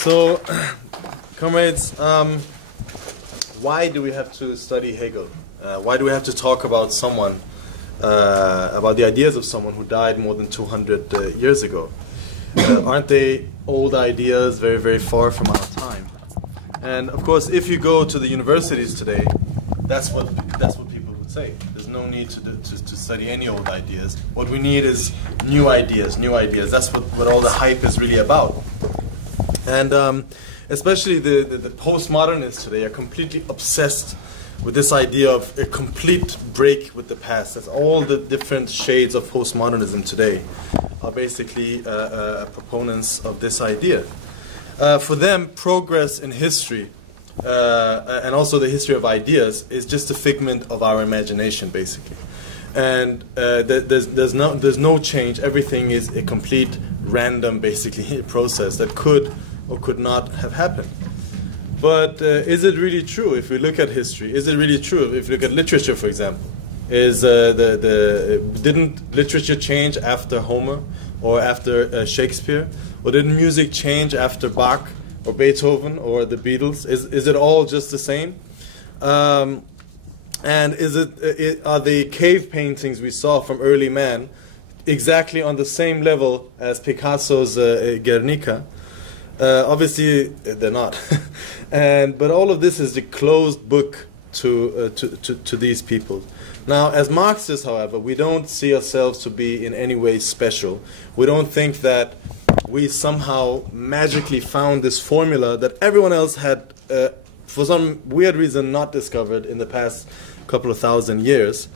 So, comrades, why do we have to study Hegel? Why do we have to talk about someone, about the ideas of someone who died more than 200 years ago? Aren't they old ideas, very, very far from our time? And of course, if you go to the universities today, that's what people would say. There's no need to study any old ideas. What we need is new ideas, new ideas. That's what all the hype is really about. And especially the postmodernists today are completely obsessed with this idea of a complete break with the past. That's all the different shades of postmodernism today are basically proponents of this idea. For them, progress in history and also the history of ideas is just a figment of our imagination, basically. And there's no change. Everything is a complete random, basically, process that could or could not have happened. But is it really true if we look at history? Is it really true if we look at literature, for example? Didn't literature change after Homer or after Shakespeare? Or didn't music change after Bach or Beethoven or the Beatles? Is it all just the same? And are the cave paintings we saw from early man exactly on the same level as Picasso's Guernica? Obviously, they're not. But all of this is a closed book to these people. Now, as Marxists, however, we don't see ourselves to be in any way special. We don't think that we somehow magically found this formula that everyone else had, for some weird reason, not discovered in the past couple of thousand years.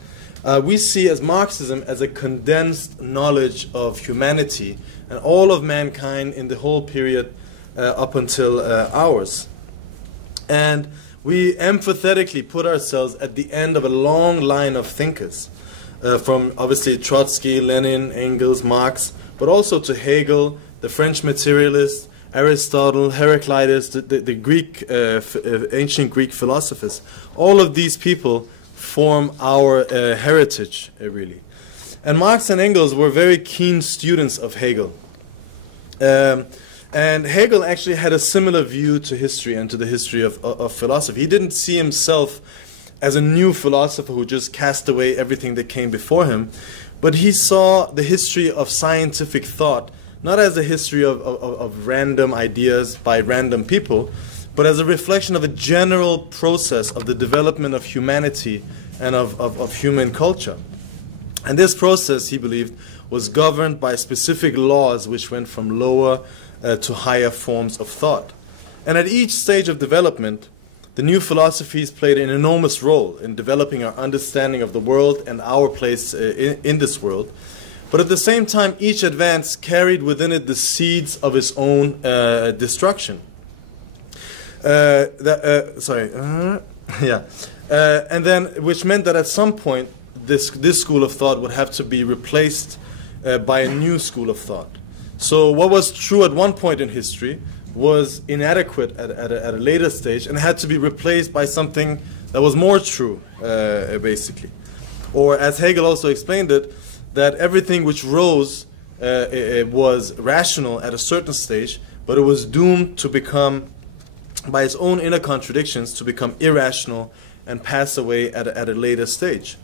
We see as Marxism as a condensed knowledge of humanity and all of mankind in the whole period up until ours. And we empathetically put ourselves at the end of a long line of thinkers, from obviously Trotsky, Lenin, Engels, Marx, but also to Hegel, the French materialist, Aristotle, Heraclitus, the Greek, ancient Greek philosophers. All of these people form our heritage, really. And Marx and Engels were very keen students of Hegel. And Hegel actually had a similar view to history and to the history of philosophy. He didn't see himself as a new philosopher who just cast away everything that came before him, but he saw the history of scientific thought not as a history of random ideas by random people, but as a reflection of a general process of the development of humanity and of human culture. And this process, he believed, was governed by specific laws which went from lower to higher forms of thought. And at each stage of development, the new philosophies played an enormous role in developing our understanding of the world and our place in this world. But at the same time, each advance carried within it the seeds of its own destruction. And then, which meant that at some point, this school of thought would have to be replaced by a new school of thought. So what was true at one point in history was inadequate at a later stage and had to be replaced by something that was more true, basically. Or as Hegel also explained it, that everything which rose it was rational at a certain stage, but it was doomed to become, by its own inner contradictions, to become irrational and pass away at a later stage.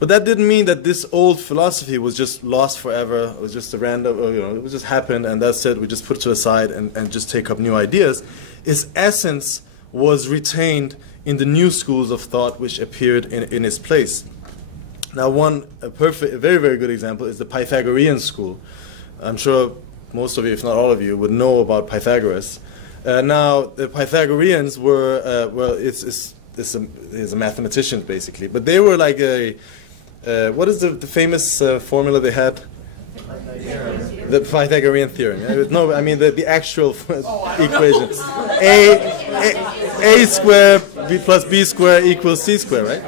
But that didn't mean that this old philosophy was just lost forever. It was just a random, it just happened, and that's it. We just put it to the side and just take up new ideas. Its essence was retained in the new schools of thought which appeared in its place. Now, a very, very good example is the Pythagorean School. I'm sure most of you, if not all of you, would know about Pythagoras. Now, the Pythagoreans were, he's a mathematician, basically, but they were like what is the famous formula they had? The Pythagorean theorem. No, I mean the actual equation. A squared plus B squared equals C squared, right?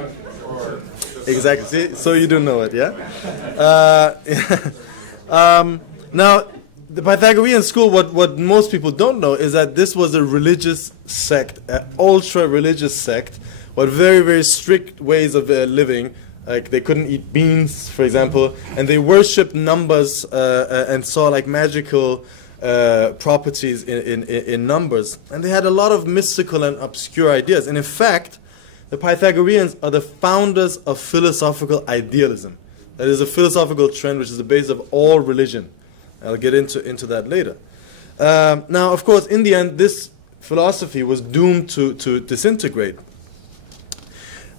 Exactly. See? So you do know it, yeah? Now, the Pythagorean school, what most people don't know is that this was a religious sect, an ultra-religious sect, with very, very strict ways of living. Like they couldn't eat beans, for example, and they worshipped numbers and saw like magical properties in numbers, and they had a lot of mystical and obscure ideas. And in fact, the Pythagoreans are the founders of philosophical idealism. That is a philosophical trend which is the base of all religion. I'll get into that later. Now, of course, in the end, this philosophy was doomed to disintegrate.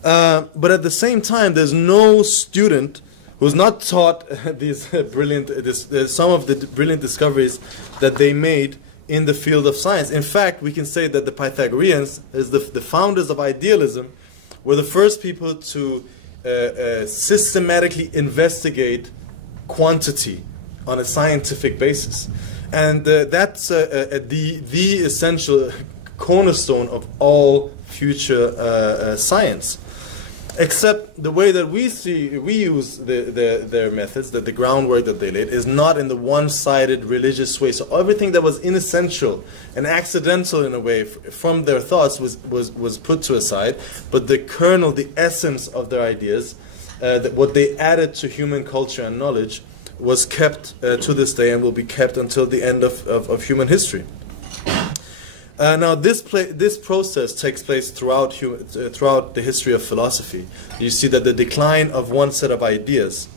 But at the same time, there's no student who's not taught these some of the brilliant discoveries that they made in the field of science. In fact, we can say that the Pythagoreans, as the founders of idealism, were the first people to systematically investigate quantity on a scientific basis. And that's the essential cornerstone of all future science. Except the way that we use their methods, that the groundwork that they laid, is not in the one-sided religious way. So everything that was inessential and accidental in a way from their thoughts was put to a side, but the kernel, the essence of their ideas, what they added to human culture and knowledge, was kept to this day and will be kept until the end of human history. Now, this process takes place throughout the history of philosophy. You see that the decline of one set of ideas,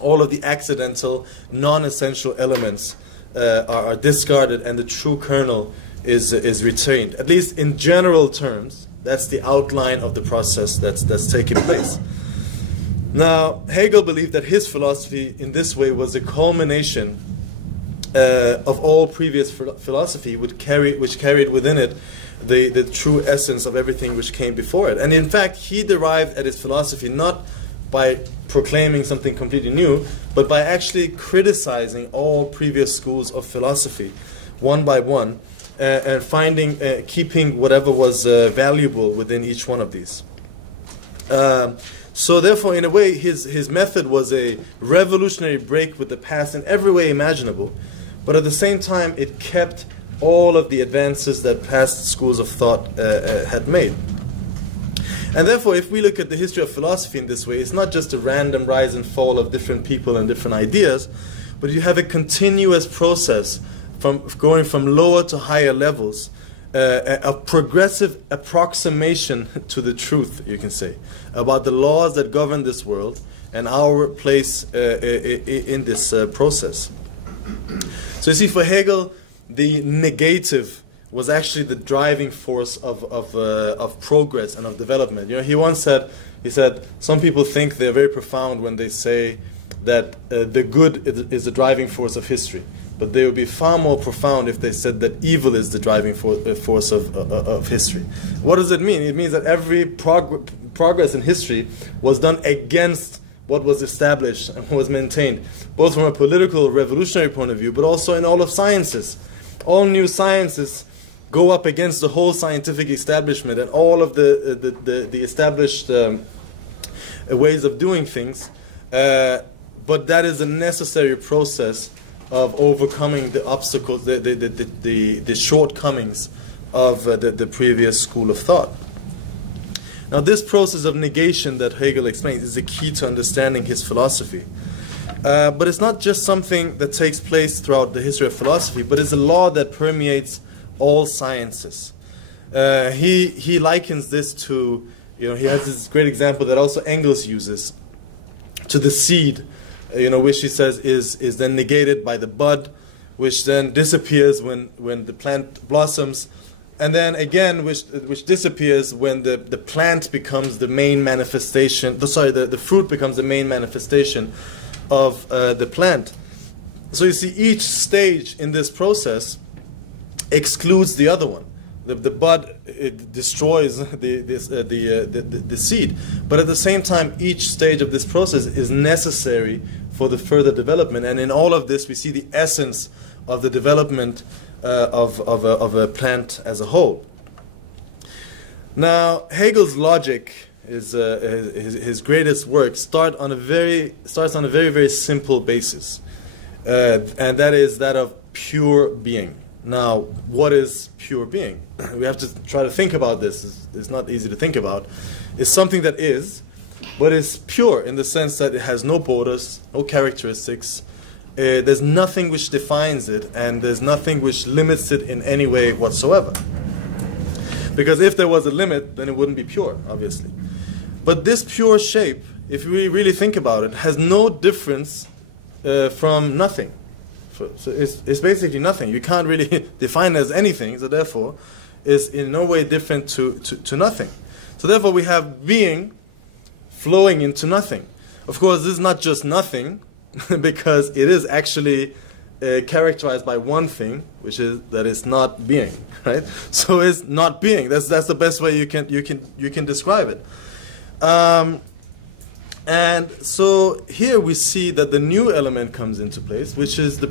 all of the accidental, non-essential elements are discarded, and the true kernel is retained. At least in general terms, that's the outline of the process that's taking place. Now, Hegel believed that his philosophy in this way was a culmination of all previous philosophy, which carried within it the true essence of everything which came before it. And in fact, he derived at his philosophy not by proclaiming something completely new, but by actually criticizing all previous schools of philosophy, one by one, and keeping whatever was valuable within each one of these. So therefore, in a way, his method was a revolutionary break with the past in every way imaginable, but at the same time, it kept all of the advances that past schools of thought had made. And therefore, if we look at the history of philosophy in this way, it's not just a random rise and fall of different people and different ideas, but you have a continuous process from going from lower to higher levels, a progressive approximation to the truth, you can say, about the laws that govern this world and our place in this process. So you see, for Hegel, the negative was actually the driving force of progress and of development. You know, he once said, some people think they're very profound when they say that the good is the driving force of history. But they would be far more profound if they said that evil is the driving force of history. What does it mean? It means that every progress in history was done against what was established and was maintained, both from a political, revolutionary point of view, but also in all of sciences. All new sciences go up against the whole scientific establishment and all of the established ways of doing things. But that is a necessary process of overcoming the obstacles, the shortcomings of the previous school of thought. Now, this process of negation that Hegel explains is the key to understanding his philosophy. But it's not just something that takes place throughout the history of philosophy, but it's a law that permeates all sciences. He likens this to, he has this great example that also Engels uses, to the seed, which he says is then negated by the bud, which then disappears when the plant blossoms, and then again which disappears when the plant becomes the main manifestation. The fruit becomes the main manifestation of the plant. So you see, each stage in this process excludes the other one. The bud, it destroys the seed, but at the same time, each stage of this process is necessary for the further development. And in all of this, we see the essence of the development of a plant as a whole. Now, Hegel's logic is his greatest work starts on a very very simple basis, and that is that of pure being. Now, what is pure being? We have to try to think about this. It's not easy to think about. It's something that is, but it's pure in the sense that it has no borders, no characteristics. there's nothing which defines it, and there's nothing which limits it in any way whatsoever. Because if there was a limit, then it wouldn't be pure, obviously. But this pure shape, if we really think about it, has no difference from nothing. So it's basically nothing. You can't really define it as anything, so therefore is in no way different to nothing. So therefore we have being flowing into nothing. Of course, this is not just nothing, because it is actually characterized by one thing, which is that it's not being, right? So it's not being. That's the best way you can describe it. And so here we see that the new element comes into place, which is the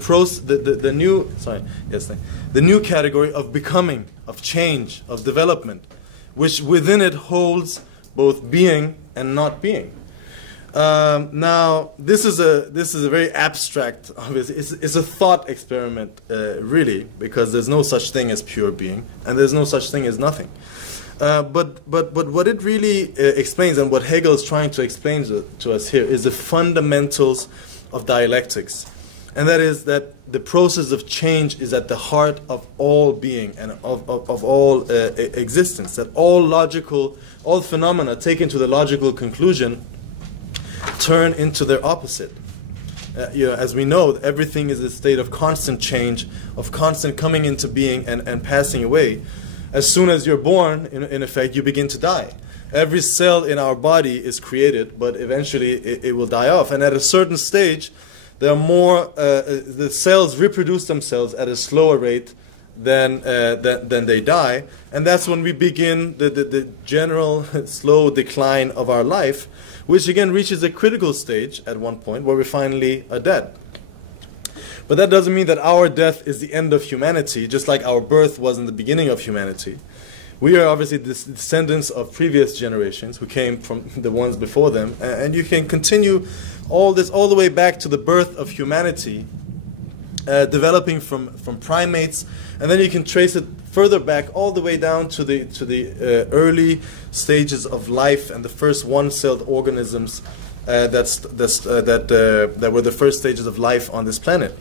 new category of becoming, of change, of development, which within it holds both being and not being. Now this is a very abstract, obviously it's a thought experiment, really, because there's no such thing as pure being and there's no such thing as nothing. But what it really explains, and what Hegel is trying to explain to us here, is the fundamentals of dialectics. And that is that the process of change is at the heart of all being and of all existence. That all phenomena taken to the logical conclusion turn into their opposite. As we know, everything is a state of constant change, of constant coming into being and passing away. As soon as you're born, in effect, you begin to die. Every cell in our body is created, but eventually it will die off. And at a certain stage, there are more. The cells reproduce themselves at a slower rate than they die, and that's when we begin the general slow decline of our life, which again reaches a critical stage at one point where we finally are dead. But that doesn't mean that our death is the end of humanity, just like our birth wasn't the beginning of humanity. We are obviously the descendants of previous generations who came from the ones before them, and you can continue all this all the way back to the birth of humanity, developing from primates, and then you can trace it further back all the way down to the early stages of life and the first one-celled organisms that were the first stages of life on this planet.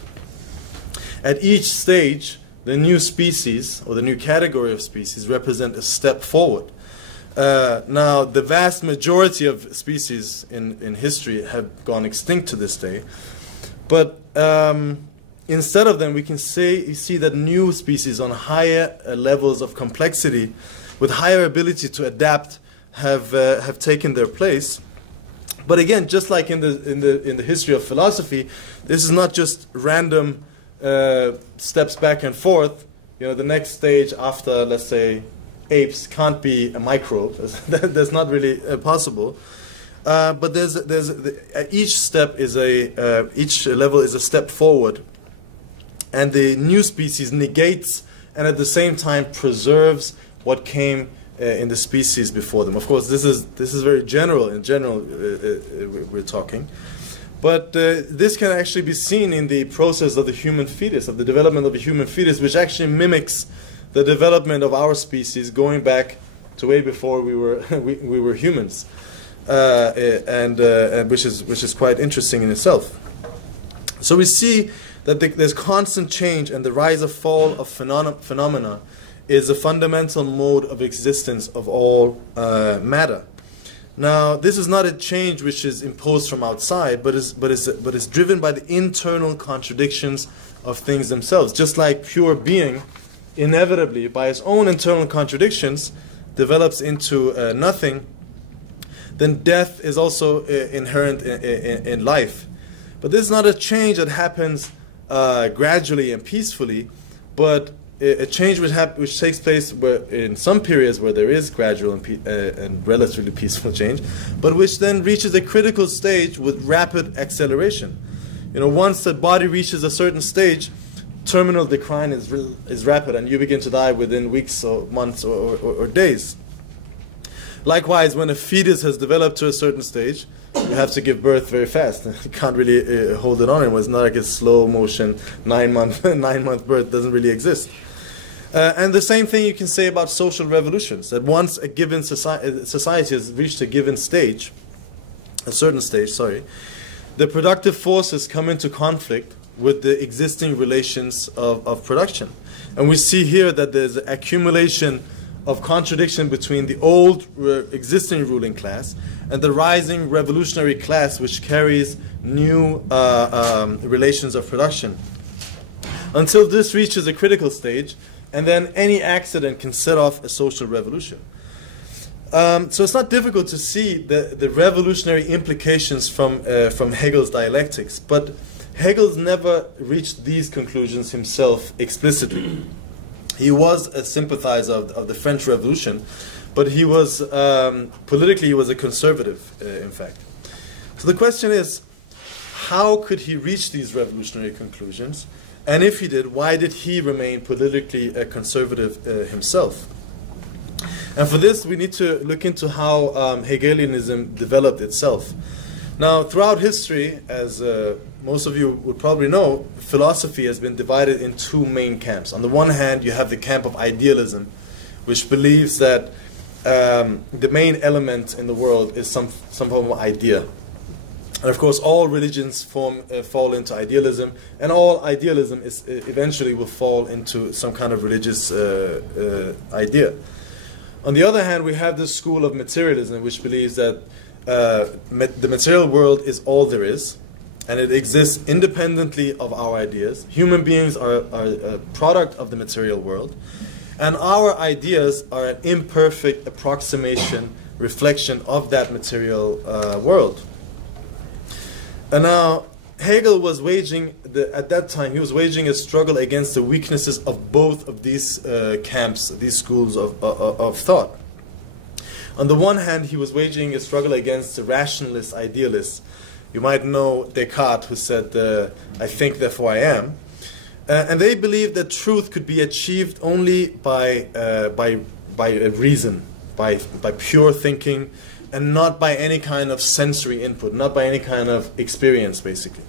At each stage, the new species or the new category of species represent a step forward. Now, the vast majority of species in history have gone extinct to this day, but instead of them, we can see that new species on higher levels of complexity, with higher ability to adapt, have taken their place. But again, just like in the history of philosophy, this is not just random steps back and forth. The next stage after, let's say, apes can't be a microbe. That's not really possible. But each step is each level is a step forward, and the new species negates and at the same time preserves what came in the species before them. Of course, this is very general. In general, we're talking. But this can actually be seen in the process of the human fetus, of the development of the human fetus, which actually mimics the development of our species going back to way before we were humans, and which is quite interesting in itself. So we see that there's constant change, and the rise and fall of phenomena is a fundamental mode of existence of all matter. Now, this is not a change which is imposed from outside, but is driven by the internal contradictions of things themselves. Just like pure being, inevitably, by its own internal contradictions, develops into nothing, then death is also inherent in life. But this is not a change that happens gradually and peacefully, but a change which takes place in some periods where there is gradual and relatively peaceful change, but which then reaches a critical stage with rapid acceleration. Once the body reaches a certain stage, terminal decline is rapid, and you begin to die within weeks or months or days. Likewise, when a fetus has developed to a certain stage, you have to give birth very fast. You can't really hold it on anymore. It's not like a slow motion 9-month birth doesn't really exist. And the same thing you can say about social revolutions, that once a given society has reached a given stage, a certain stage, the productive forces come into conflict with the existing relations of production. And we see here that there's an accumulation of contradiction between the old existing ruling class and the rising revolutionary class, which carries new relations of production, until this reaches a critical stage, and then any accident can set off a social revolution. So it's not difficult to see the revolutionary implications from Hegel's dialectics, but Hegel's never reached these conclusions himself explicitly. He was a sympathizer of the French Revolution, but he was politically he was a conservative, in fact. So the question is, how could he reach these revolutionary conclusions? And if he did, why did he remain politically conservative himself? And for this, we need to look into how Hegelianism developed itself. Now, throughout history, as most of you would probably know, philosophy has been divided in two main camps. On the one hand, you have the camp of idealism, which believes that the main element in the world is some form of idea. And of course, all religions fall into idealism, and all idealism is eventually will fall into some kind of religious idea. On the other hand, we have this school of materialism, which believes that the material world is all there is, and it exists independently of our ideas. Human beings are a product of the material world, and our ideas are an imperfect approximation, reflection of that material world. And now, Hegel was waging, at that time, he was waging a struggle against the weaknesses of both of these camps, these schools of thought. On the one hand, he was waging a struggle against the rationalist idealists. You might know Descartes, who said, I think, therefore I am. And they believed that truth could be achieved only by reason, by pure thinking, and not by any kind of sensory input, not by any kind of experience, basically.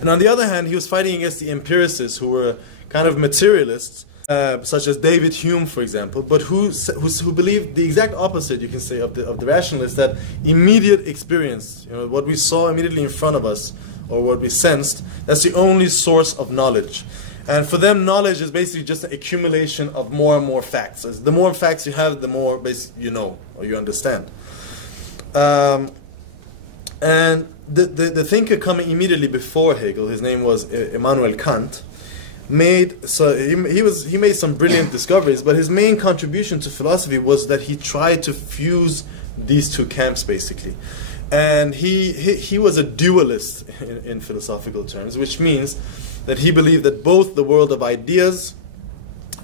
And on the other hand, he was fighting against the empiricists, who were kind of materialists, such as David Hume, for example, but who believed the exact opposite, you can say, of the rationalists, that immediate experience, what we saw immediately in front of us, or what we sensed, that's the only source of knowledge. And for them, knowledge is basically just an accumulation of more and more facts. The more facts you have, the more you know, or you understand. And the thinker coming immediately before Hegel, his name was Immanuel Kant, he made some brilliant discoveries, but his main contribution to philosophy was that he tried to fuse these two camps, basically. And he was a dualist in philosophical terms, which means that he believed that both the world of ideas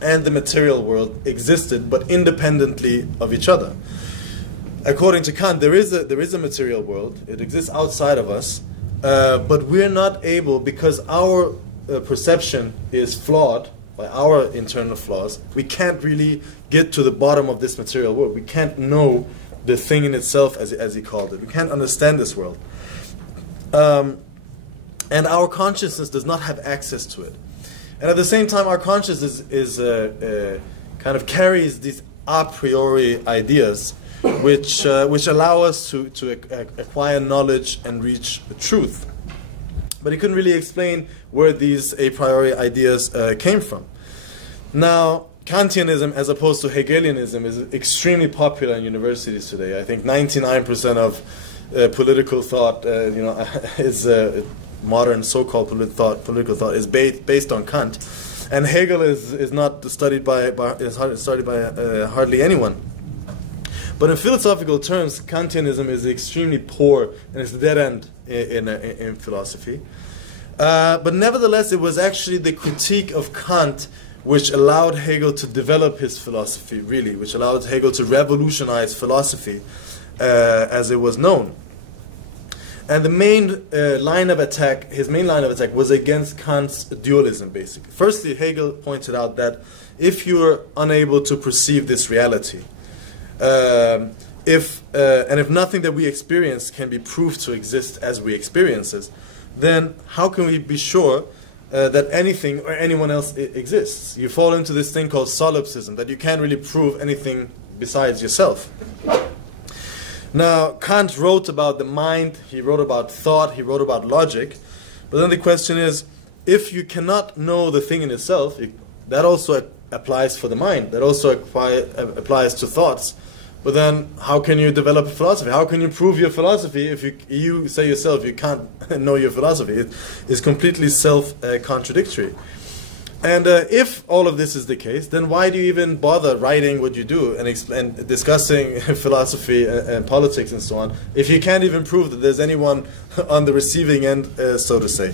and the material world existed, but independently of each other. According to Kant, there is a material world. It exists outside of us, but we're not able, because our perception is flawed by our internal flaws. We can't really get to the bottom of this material world. We can't know the thing in itself, as he called it. We can't understand this world. And our consciousness does not have access to it. And at the same time, our consciousness kind of carries these a priori ideas, which allow us to acquire knowledge and reach the truth. But he couldn't really explain where these a priori ideas came from. Now, Kantianism, as opposed to Hegelianism, is extremely popular in universities today. I think 99% of political thought, is modern so-called political thought is based on Kant, and Hegel is not studied by hardly anyone. But in philosophical terms, Kantianism is extremely poor and it's a dead end in philosophy. But nevertheless, it was actually the critique of Kant which allowed Hegel to develop his philosophy, really, which allowed Hegel to revolutionize philosophy as it was known. And the main line of attack, his main line of attack, was against Kant's dualism, basically. Firstly, Hegel pointed out that if you are unable to perceive this reality, and if nothing that we experience can be proved to exist as we experience it, then how can we be sure that anything or anyone else exists? You fall into this thing called solipsism, that you can't really prove anything besides yourself. Now, Kant wrote about the mind, he wrote about thought, he wrote about logic, But then the question is, if you cannot know the thing in itself, that also applies for the mind. That also applies to thoughts. But then, how can you develop a philosophy? How can you prove your philosophy if you say yourself you can't know your philosophy? It is completely self-contradictory. And if all of this is the case, then why do you even bother writing what you do and discussing philosophy and politics and so on, if you can't even prove that there's anyone on the receiving end, so to say?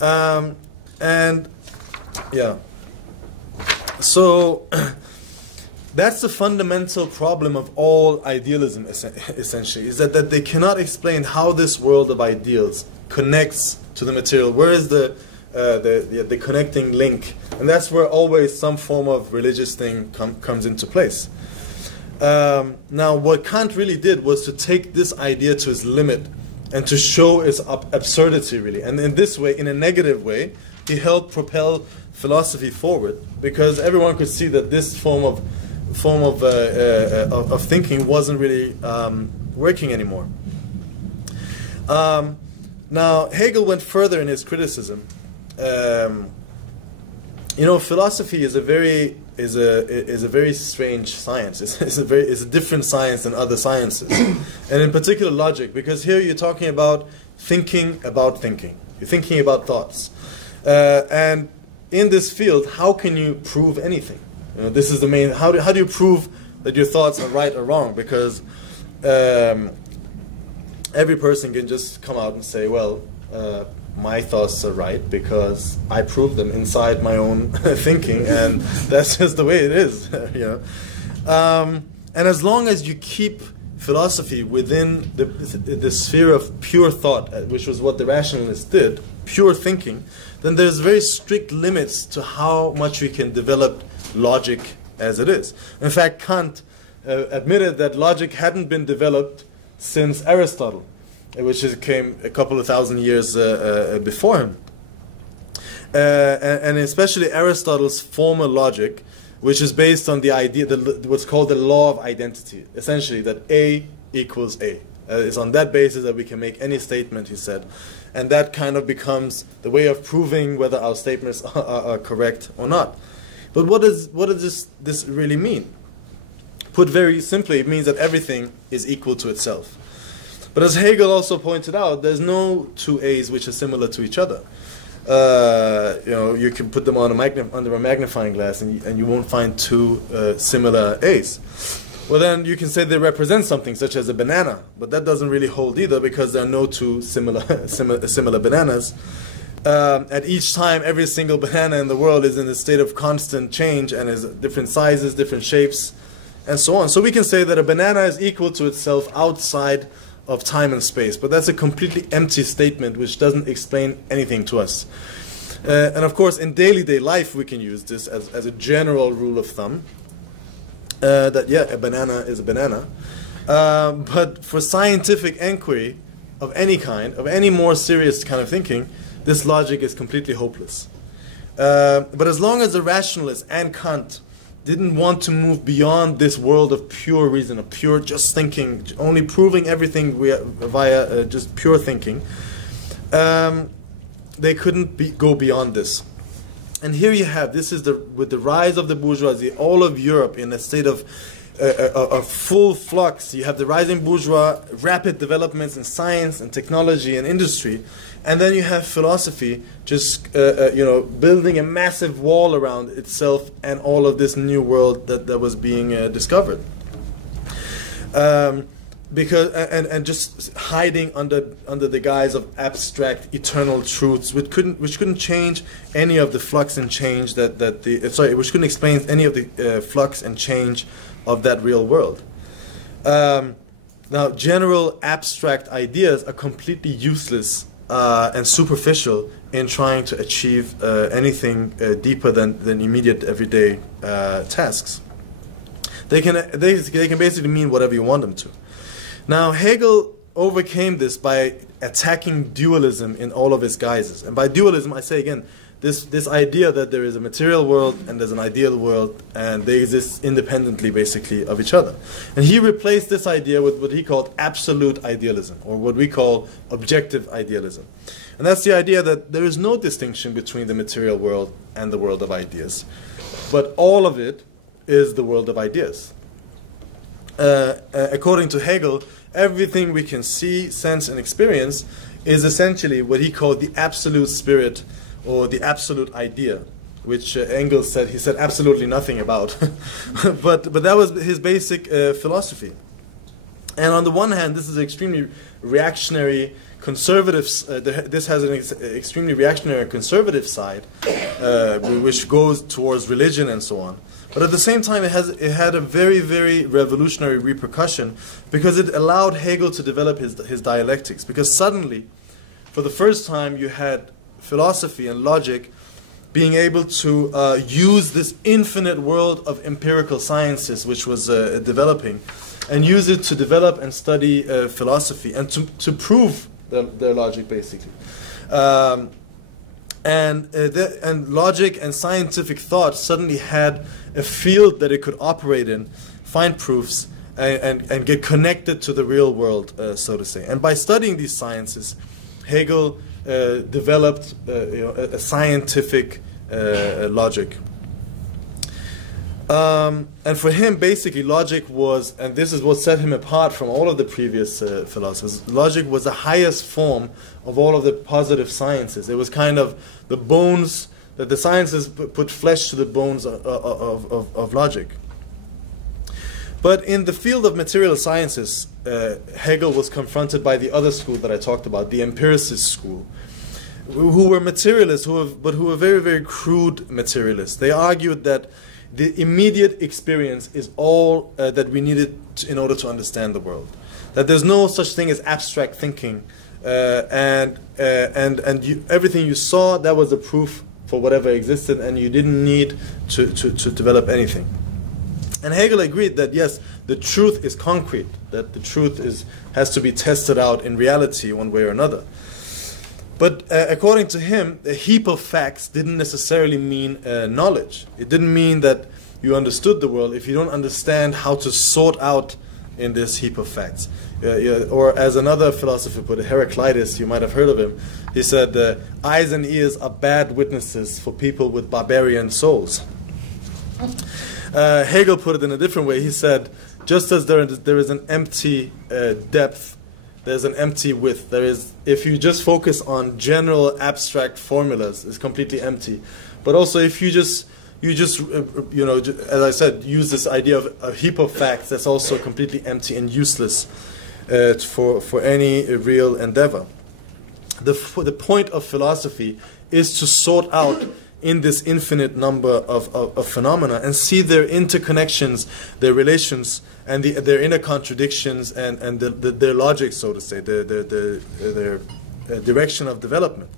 And yeah, so that's the fundamental problem of all idealism, essentially, is that they cannot explain how this world of ideals connects to the material. Where is the connecting link? And that's where always some form of religious thing comes into place. Now, what Kant really did was to take this idea to its limit and to show its absurdity, really. And in this way, in a negative way, he helped propel philosophy forward, because everyone could see that this form of thinking wasn't really working anymore. Now, Hegel went further in his criticism. You know, philosophy is a very strange science. It's a different science than other sciences, and in particular logic, because here you're talking about thinking about thinking. You're thinking about thoughts, and in this field, how can you prove anything? You know, this is the main. How do you prove that your thoughts are right or wrong? Because every person can just come out and say, well, my thoughts are right because I prove them inside my own thinking, and that's just the way it is. You know, and as long as you keep philosophy within the sphere of pure thought, which was what the rationalists did, pure thinking, then there's very strict limits to how much we can develop logic as it is. In fact, Kant admitted that logic hadn't been developed since Aristotle, which came a couple of thousand years before him. And especially Aristotle's formal logic, which is based on the idea, what's called the law of identity, essentially that A equals A. It's on that basis that we can make any statement, he said. And that kind of becomes the way of proving whether our statements are correct or not. But what does this really mean? Put very simply, it means that everything is equal to itself. But as Hegel also pointed out, there's no two A's which are similar to each other. You know, you can put them on under a magnifying glass, and you won't find two similar A's. Well, then you can say they represent something, such as a banana, but that doesn't really hold either, because there are no two similar bananas. At each time, every single banana in the world is in a state of constant change and is different sizes, different shapes, and so on. So we can say that a banana is equal to itself outside of time and space, but that's a completely empty statement which doesn't explain anything to us. And of course, in day-to-day life, we can use this as a general rule of thumb, that yeah, a banana is a banana. But for scientific inquiry of any kind, of any more serious kind of thinking, this logic is completely hopeless. But as long as the rationalists and Kant didn't want to move beyond this world of pure reason, of pure just thinking, only proving everything via just pure thinking, they couldn't go beyond this. And here you have, this is with the rise of the bourgeoisie, all of Europe in a state of full flux. You have the rising bourgeois, rapid developments in science and technology and industry, and then you have philosophy just you know, building a massive wall around itself and all of this new world that was being discovered. Because and just hiding under the guise of abstract eternal truths, which couldn't change any of the flux and change which couldn't explain any of the flux and change of that real world. Now, general abstract ideas are completely useless and superficial in trying to achieve anything deeper than immediate everyday tasks. They can basically mean whatever you want them to. Now, Hegel overcame this by attacking dualism in all of its guises. And by dualism, I say again, this idea that there is a material world and there's an ideal world, and they exist independently, basically, of each other. And he replaced this idea with what he called absolute idealism, or what we call objective idealism. And that's the idea that there is no distinction between the material world and the world of ideas, but all of it is the world of ideas. According to Hegel, everything we can see, sense, and experience is essentially what he called the absolute spirit, or the absolute idea, which Engels said, he said absolutely nothing about. but that was his basic philosophy. And on the one hand, this is extremely reactionary, conservative, this has an extremely reactionary conservative side, which goes towards religion and so on. But at the same time, it had a very, very revolutionary repercussion, because it allowed Hegel to develop his dialectics. Because suddenly, for the first time, you had philosophy and logic being able to use this infinite world of empirical sciences which was developing, and use it to develop and study philosophy and to prove their logic, basically. And logic and scientific thought suddenly had a field that it could operate in, find proofs, and get connected to the real world, so to say. And by studying these sciences, Hegel developed a scientific logic. And for him, basically, logic was, and this is what set him apart from all of the previous philosophers, logic was the highest form of all of the positive sciences. It was kind of the bones, that the sciences put flesh to the bones of logic. But in the field of material sciences, Hegel was confronted by the other school that I talked about, the empiricist school, who were materialists, but who were very, very crude materialists. They argued that the immediate experience is all that we needed in order to understand the world. That there's no such thing as abstract thinking, and everything you saw, that was the proof for whatever existed, and you didn't need to develop anything. And Hegel agreed that yes, the truth is concrete, that the truth has to be tested out in reality one way or another. But according to him, a heap of facts didn't necessarily mean knowledge. It didn't mean that you understood the world if you don't understand how to sort out in this heap of facts. Or as another philosopher put it, Heraclitus, you might have heard of him, he said, eyes and ears are bad witnesses for people with barbarian souls. Hegel put it in a different way. He said, just as there is an empty depth, there's an empty width. There is, if you just focus on general abstract formulas, it's completely empty. But also, if you just you know, as I said, use this idea of a heap of facts, that's also completely empty and useless for any real endeavor. The point of philosophy is to sort out in this infinite number of phenomena and see their interconnections, their relations, and their inner contradictions, and their logic, so to say, their direction of development,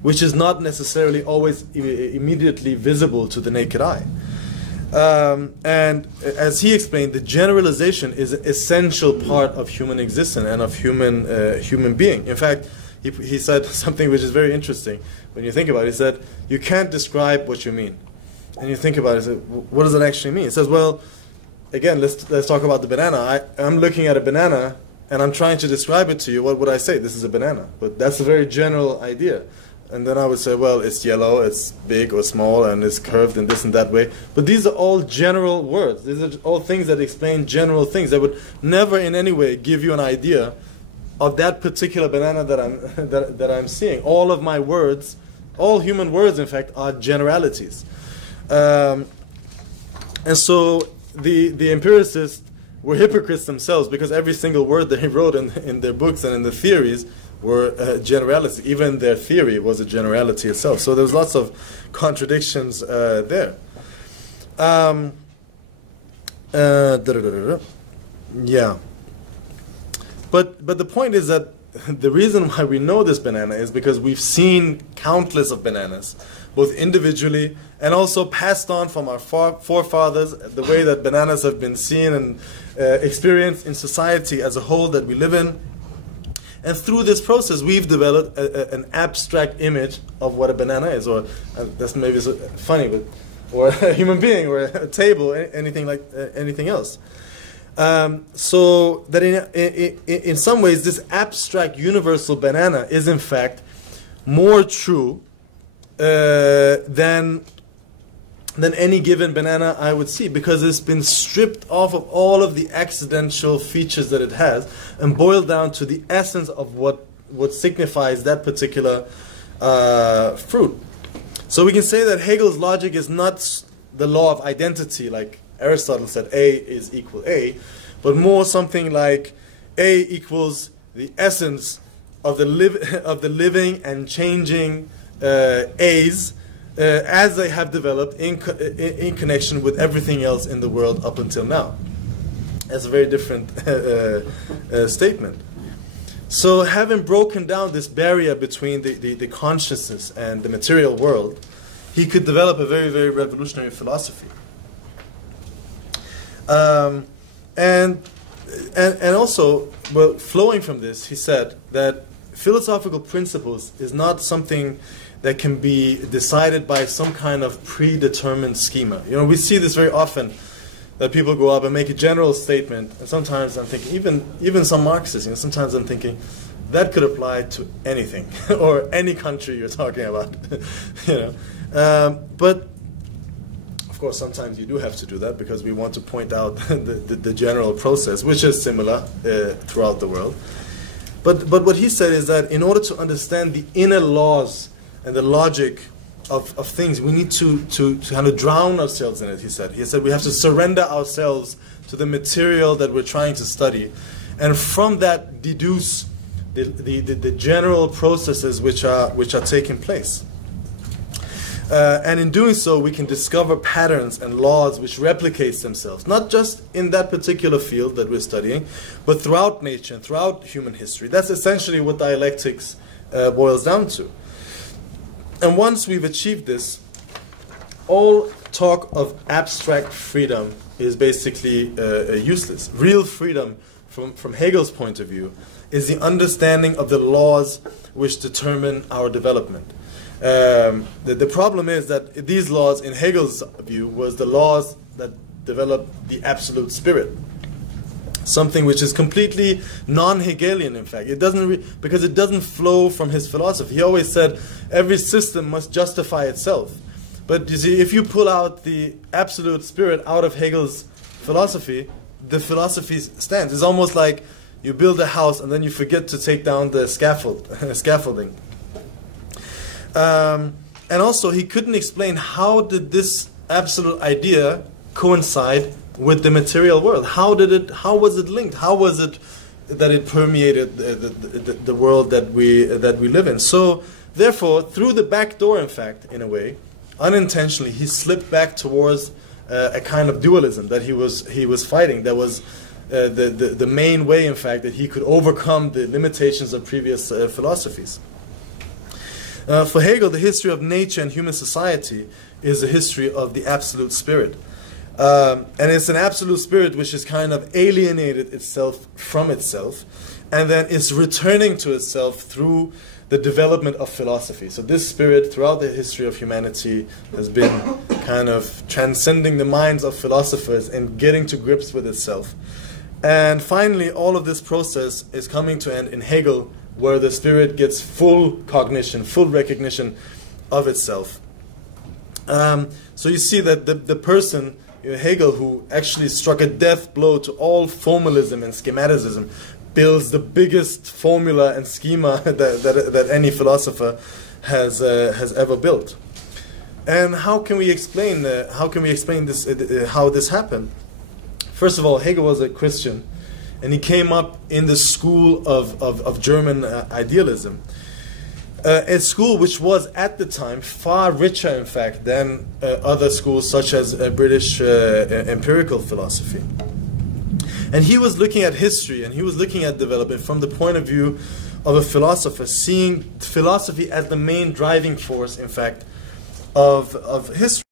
which is not necessarily always immediately visible to the naked eye. And as he explained, the generalization is an essential part of human existence and of human being. In fact, he said something which is very interesting when you think about it. He said, you can't describe what you mean. And you think about it, he said, what does it actually mean? He says, well, again, let's talk about the banana. I'm looking at a banana and I'm trying to describe it to you. What would I say? This is a banana. But that's a very general idea. And then I would say, well, it's yellow, it's big or small, and it's curved in this and that way. But these are all general words. These are all things that explain general things. That would never in any way give you an idea of that particular banana that I'm seeing. All of my words, all human words, in fact, are generalities. And so the empiricists were hypocrites themselves, because every single word they wrote in their books and in the theories were generalities. Even their theory was a generality itself. So there's lots of contradictions there. Yeah. But the point is that the reason why we know this banana is because we've seen countless of bananas, both individually and also passed on from our forefathers, the way that bananas have been seen and experienced in society as a whole that we live in. And through this process, we've developed an abstract image of what a banana is, or that's maybe so funny, but or a human being, or a table, anything like anything else. So that in some ways, this abstract universal banana is in fact more true than any given banana I would see, because it's been stripped off of all of the accidental features that it has and boiled down to the essence of what signifies that particular fruit. So we can say that Hegel's logic is not the law of identity, like Aristotle said A is equal A, but more something like A equals the essence of the living and changing A's as they have developed in connection with everything else in the world up until now. That's a very different statement. So having broken down this barrier between the consciousness and the material world, he could develop a very, very revolutionary philosophy. And also, well, flowing from this, he said that philosophical principles is not something that can be decided by some kind of predetermined schema. You know, we see this very often, that people go up and make a general statement, and sometimes I'm thinking, even some Marxists, you know, sometimes I'm thinking, that could apply to anything, or any country you're talking about, you know. But of course, sometimes you do have to do that because we want to point out the general process, which is similar throughout the world. But what he said is that in order to understand the inner laws and the logic of things, we need to kind of drown ourselves in it, he said. He said we have to surrender ourselves to the material that we're trying to study, and from that deduce the general processes which are taking place. And in doing so, we can discover patterns and laws which replicate themselves, not just in that particular field that we're studying, but throughout nature and throughout human history. That's essentially what dialectics boils down to. And once we've achieved this, all talk of abstract freedom is basically useless. Real freedom, from Hegel's point of view, is the understanding of the laws which determine our development. The problem is that these laws, in Hegel's view, was the laws that developed the absolute spirit. Something which is completely non-Hegelian, in fact. It doesn't because it doesn't flow from his philosophy. He always said every system must justify itself. But you see, if you pull out the absolute spirit out of Hegel's philosophy, the philosophy stands. It's almost like you build a house and then you forget to take down the scaffolding. And also, he couldn't explain how did this absolute idea coincide with the material world. How was it linked? How was it that it permeated the world that we live in? So therefore, through the back door, in fact, in a way, unintentionally, he slipped back towards a kind of dualism that he was fighting. That was the main way, in fact, that he could overcome the limitations of previous philosophies. For Hegel, the history of nature and human society is a history of the absolute spirit. And it's an absolute spirit which has kind of alienated itself from itself, and then is returning to itself through the development of philosophy. So this spirit, throughout the history of humanity, has been kind of transcending the minds of philosophers and getting to grips with itself. And finally, all of this process is coming to end in Hegel, where the spirit gets full cognition, full recognition of itself. So you see that the person, Hegel, who actually struck a death blow to all formalism and schematicism, builds the biggest formula and schema that any philosopher has ever built. And how can we explain this? How this happened? First of all, Hegel was a Christian, and he came up in the school of German idealism. A school which was at the time far richer, in fact, than other schools such as British empirical philosophy. And he was looking at history, and he was looking at development from the point of view of a philosopher, seeing philosophy as the main driving force, in fact, of history.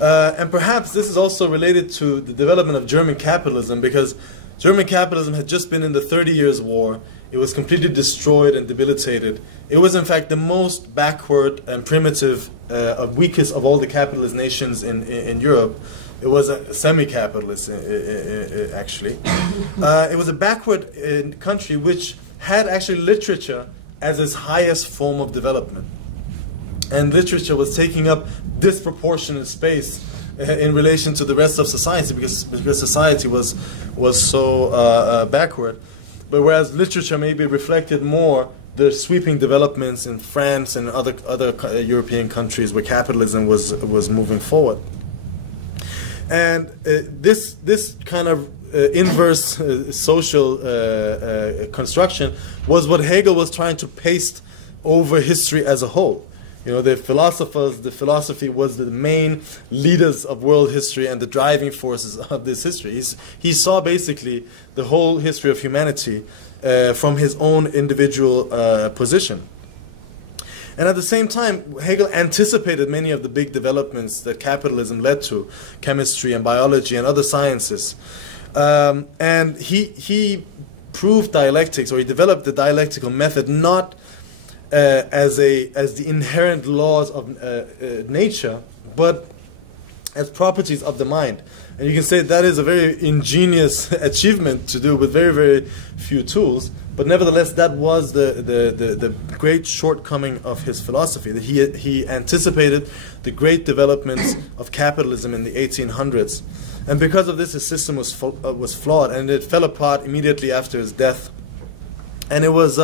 And perhaps this is also related to the development of German capitalism, because German capitalism had just been in the 30 Years' War, It was completely destroyed and debilitated. It was, in fact, the most backward and primitive, weakest of all the capitalist nations in Europe. It was a semi-capitalist, actually. It was a backward country which had actually literature as its highest form of development. And literature was taking up disproportionate space in relation to the rest of society because society was so backward. But whereas literature maybe reflected more the sweeping developments in France and other European countries where capitalism was moving forward. And this kind of inverse social construction was what Hegel was trying to paste over history as a whole. You know, the philosophy was the main leaders of world history and the driving forces of this history. He saw basically the whole history of humanity from his own individual position. And at the same time, Hegel anticipated many of the big developments that capitalism led to, chemistry and biology and other sciences. And he proved dialectics, or he developed the dialectical method not as the inherent laws of nature, but as properties of the mind. And you can say that is a very ingenious achievement to do with very, very few tools. But nevertheless, that was the great shortcoming of his philosophy, that he anticipated the great developments of capitalism in the 1800s. And because of this, his system was flawed, and it fell apart immediately after his death. And it was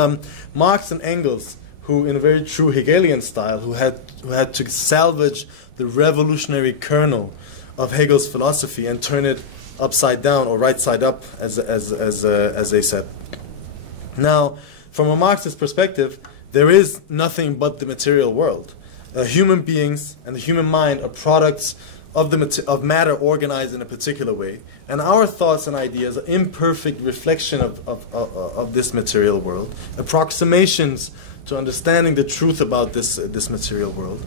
Marx and Engels who, in a very true Hegelian style, who had to salvage the revolutionary kernel of Hegel's philosophy and turn it upside down, or right side up, as they said. Now, from a Marxist perspective, there is nothing but the material world. Human beings and the human mind are products of matter organized in a particular way, and our thoughts and ideas are imperfect reflection of this material world, approximations to understanding the truth about this material world.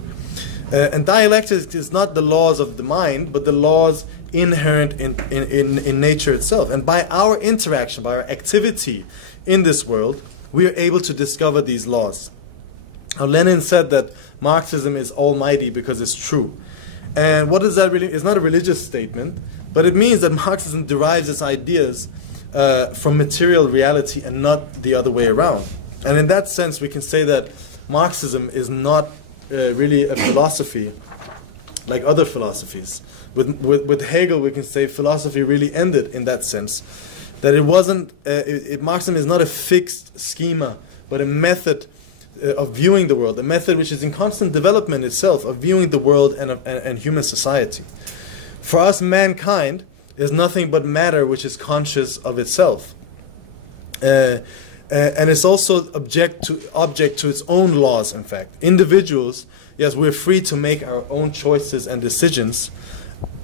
And dialectics is not the laws of the mind, but the laws inherent in nature itself. And by our interaction, by our activity in this world, we are able to discover these laws. Now, Lenin said that Marxism is almighty because it's true. And what does that really? It's not a religious statement, but it means that Marxism derives its ideas from material reality and not the other way around. And in that sense, we can say that Marxism is not really a philosophy like other philosophies. With Hegel, we can say philosophy really ended in that sense. That it wasn't, Marxism is not a fixed schema, but a method of viewing the world, a method which is in constant development itself, of viewing the world and human society. For us, mankind is nothing but matter which is conscious of itself. And it's also object to its own laws, in fact. Individuals, yes, we're free to make our own choices and decisions,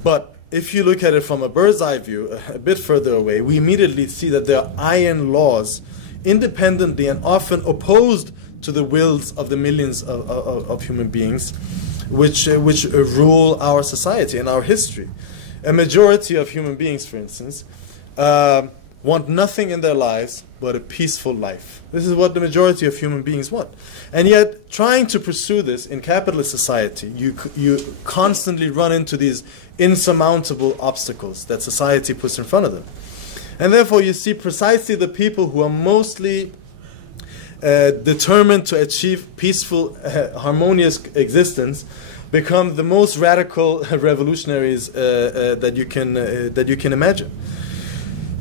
but if you look at it from a bird's eye view, a bit further away, we immediately see that there are iron laws, independently and often opposed to the wills of the millions of human beings, which rule our society and our history. A majority of human beings, for instance, want nothing in their lives but a peaceful life. This is what the majority of human beings want. And yet, trying to pursue this in capitalist society, you constantly run into these insurmountable obstacles that society puts in front of them. And therefore, you see precisely the people who are mostly determined to achieve peaceful, harmonious existence become the most radical revolutionaries that you can imagine.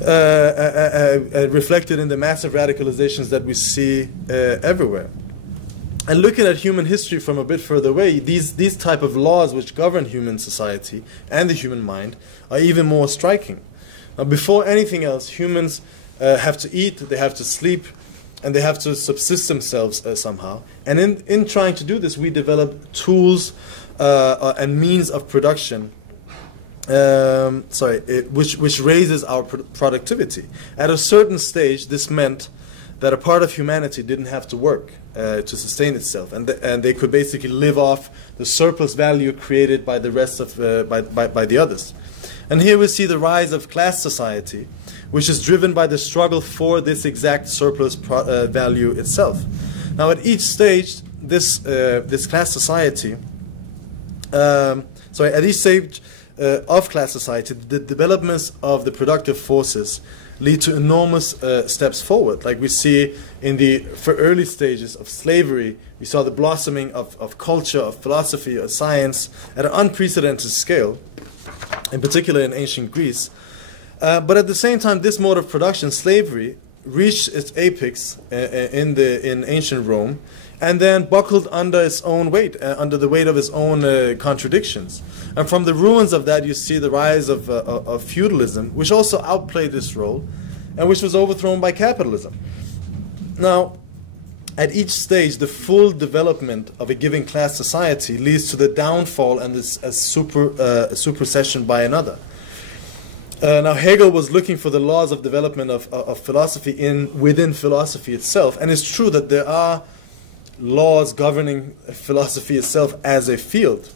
Reflected in the massive radicalizations that we see everywhere. And looking at human history from a bit further away, these type of laws which govern human society and the human mind are even more striking. Now, before anything else, humans have to eat, they have to sleep, and they have to subsist themselves somehow. And in trying to do this, we develop tools and means of production which raises our productivity. At a certain stage, this meant that a part of humanity didn't have to work to sustain itself, and they could basically live off the surplus value created by the rest of by the others. And here we see the rise of class society, which is driven by the struggle for this exact surplus value itself. Now, at each stage, this class society, at each stage of class society, the developments of the productive forces lead to enormous steps forward. Like we see in the early stages of slavery, we saw the blossoming of culture, of philosophy, of science at an unprecedented scale, in particular in ancient Greece. But at the same time, this mode of production, slavery, reached its apex in ancient Rome, and then buckled under its own weight, under the weight of its own contradictions. And from the ruins of that, you see the rise of feudalism, which also outplayed this role, and which was overthrown by capitalism. Now, at each stage, the full development of a given class society leads to the downfall and this supersession by another. Now, Hegel was looking for the laws of development of philosophy within philosophy itself, and it's true that there are laws governing philosophy itself as a field.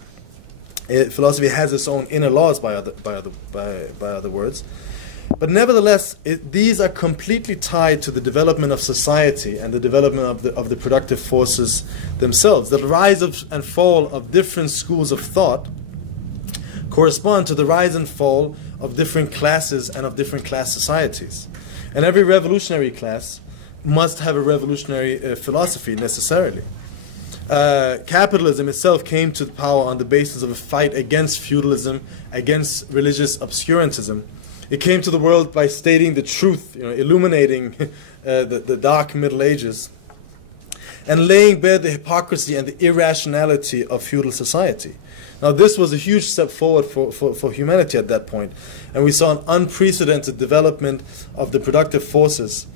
Philosophy has its own inner laws, by other words. But nevertheless, these are completely tied to the development of society and the development of the productive forces themselves. The rise and fall of different schools of thought correspond to the rise and fall of different classes and of different class societies. And every revolutionary class must have a revolutionary philosophy necessarily. Capitalism itself came to power on the basis of a fight against feudalism, against religious obscurantism. It came to the world by stating the truth, illuminating the dark Middle Ages, and laying bare the hypocrisy and the irrationality of feudal society. Now, this was a huge step forward for humanity at that point, and we saw an unprecedented development of the productive forces,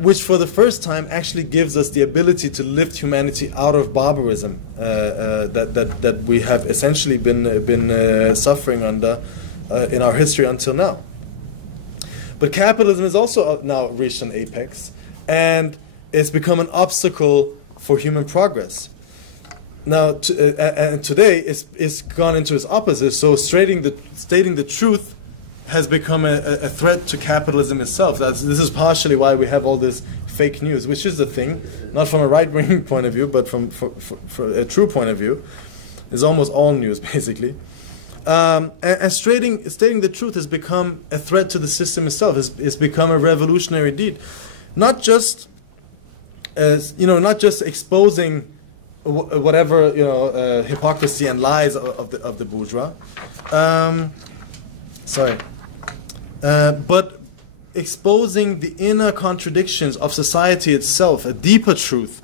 which for the first time actually gives us the ability to lift humanity out of barbarism that we have essentially been suffering under in our history until now. But capitalism has also now reached an apex, and it's become an obstacle for human progress. Now, and today it's gone into its opposite. So stating the truth has become a threat to capitalism itself. This is partially why we have all this fake news, which is the thing, not from a right-wing point of view, but from a true point of view. It's almost all news, basically. And stating the truth has become a threat to the system itself. It's become a revolutionary deed, not just exposing whatever hypocrisy and lies of the bourgeois. But exposing the inner contradictions of society itself, a deeper truth,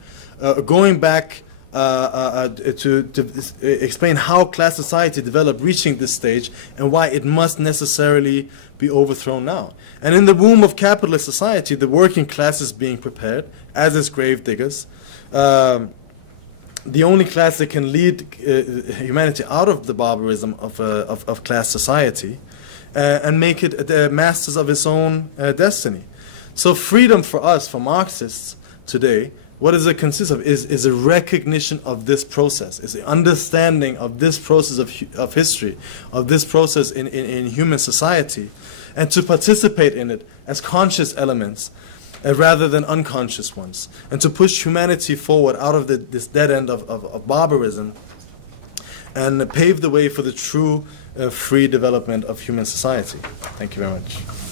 going back to explain how class society developed, reaching this stage, and why it must necessarily be overthrown now. And in the womb of capitalist society, the working class is being prepared as its grave diggers. The only class that can lead humanity out of the barbarism of class society and make it the masters of its own destiny. So freedom for us, for Marxists today, what does it consist of? Is a recognition of this process, is the understanding of this process of history, of this process in human society, and to participate in it as conscious elements rather than unconscious ones, and to push humanity forward out of this dead end of barbarism and pave the way for the true free development of human society. Thank you very much.